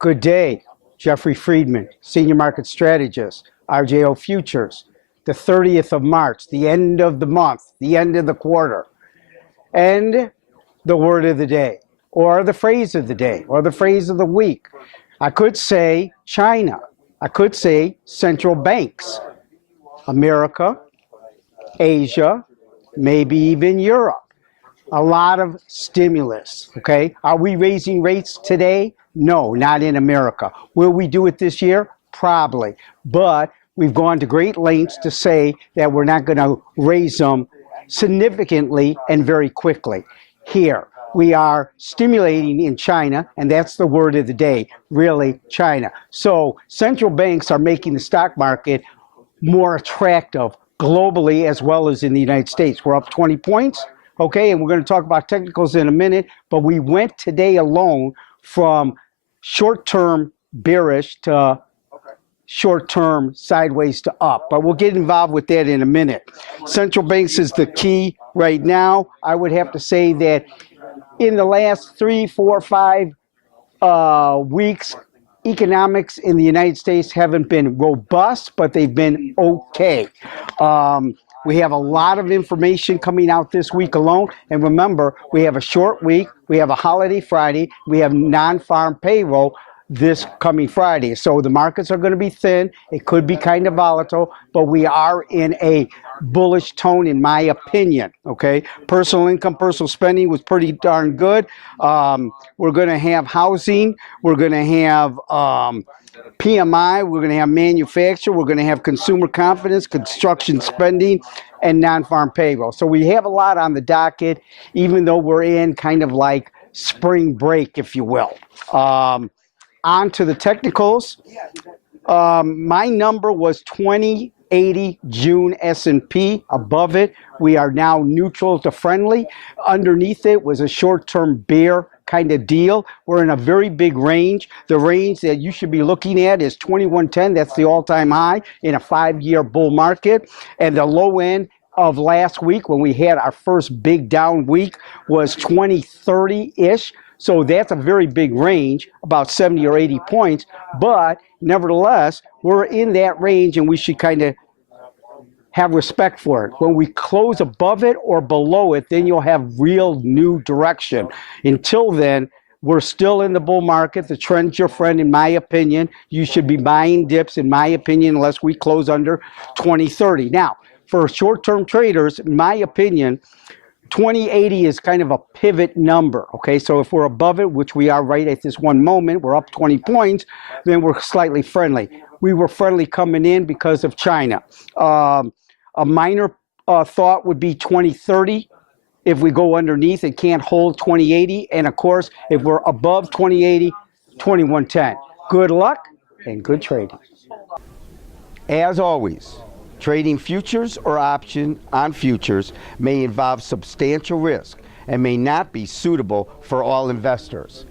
Good day. Jeffrey Friedman, Senior Market Strategist, RJO Futures. The 30th of March, the end of the month, the end of the quarter. And the word of the day, or the phrase of the day, or the phrase of the week. I could say China. I could say central banks. America, Asia, maybe even Europe. A lot of stimulus, okay? Are we raising rates today? No, not in America. Will we do it this year? Probably. But we've gone to great lengths to say that we're not going to raise them significantly and very quickly. Here, we are stimulating in China, and that's the word of the day, really, China. So central banks are making the stock market more attractive globally as well as in the United States. We're up 20 points. Okay, and we're going to talk about technicals in a minute, but we went today alone from short-term bearish to short-term sideways to up, but we'll get involved with that in a minute. Central banks is the key right now. I would have to say that in the last 3, 4, 5 weeks, economics in the United States haven't been robust, but they've been okay. We have a lot of information coming out this week alone. And remember, we have a short week, we have a holiday Friday, we have non-farm payroll this coming Friday. So the markets are going to be thin. It could be kind of volatile, but we are in a bullish tone, in my opinion. Okay, personal income, personal spending was pretty darn good. We're going to have housing. We're going to have PMI, we're going to have manufacture, we're going to have consumer confidence, construction spending, and non-farm payroll. So we have a lot on the docket, even though we're in kind of like spring break, if you will. On to the technicals. My number was 2080 June S&P. Above it, we are now neutral to friendly. Underneath it was a short-term bear kind of deal. We're in a very big range. The range that you should be looking at is 2110. That's the all-time high in a 5-year bull market. And the low end of last week, when we had our first big down week, was 2030-ish. So that's a very big range, about 70 or 80 points. But nevertheless, we're in that range, and we should kind of have respect for it. When we close above it or below it, then you'll have real new direction. Until then, we're still in the bull market. The trend's your friend, in my opinion. You should be buying dips, in my opinion, unless we close under 2030. Now, for short-term traders, in my opinion, 2080 is kind of a pivot number, okay? So if we're above it, which we are right at this one moment, we're up 20 points, then we're slightly friendly. We were friendly coming in because of China. A minor thought would be 2030 if we go underneath and can't hold 2080. And of course, if we're above 2080, 2110. Good luck and good trading. As always, trading futures or option on futures may involve substantial risk and may not be suitable for all investors.